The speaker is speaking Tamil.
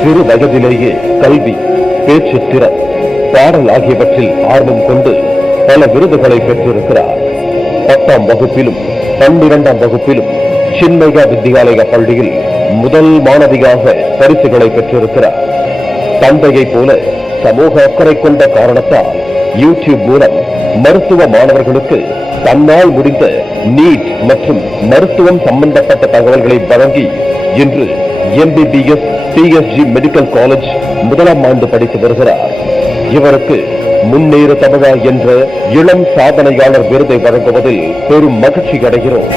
சிறு வயதிலேயே கல்வி, பேச்சு திறன், பாடல் ஆகியவற்றில் ஆர்வம் கொண்டு பல விருதுகளை பெற்றிருக்கிறார். 10ஆம் வகுப்பிலும் 12ஆம் வகுப்பிலும் சின்மயா வித்யாலயா பள்ளியில் முதல் மாணவியாக பரிசுகளை பெற்றிருக்கிறார். தந்தையை போல சமூக அக்கறை கொண்ட காரணத்தால் யூடியூப் மூலம் மருத்துவ மாணவர்களுக்கு தன்னால் முடிந்த நீட் மற்றும் மருத்துவம் சம்பந்தப்பட்ட தகவல்களை வழங்கி இன்று MBBS PSG மெடிக்கல் காலேஜ் 1ஆம் ஆண்டு படித்து வருகிறார். இவருக்கு முன்னேறு தமிழா என்ற இளம் சாதனையாளர் விருதை வழங்குவதில் பெரும் மகிழ்ச்சி அடைகிறோம்.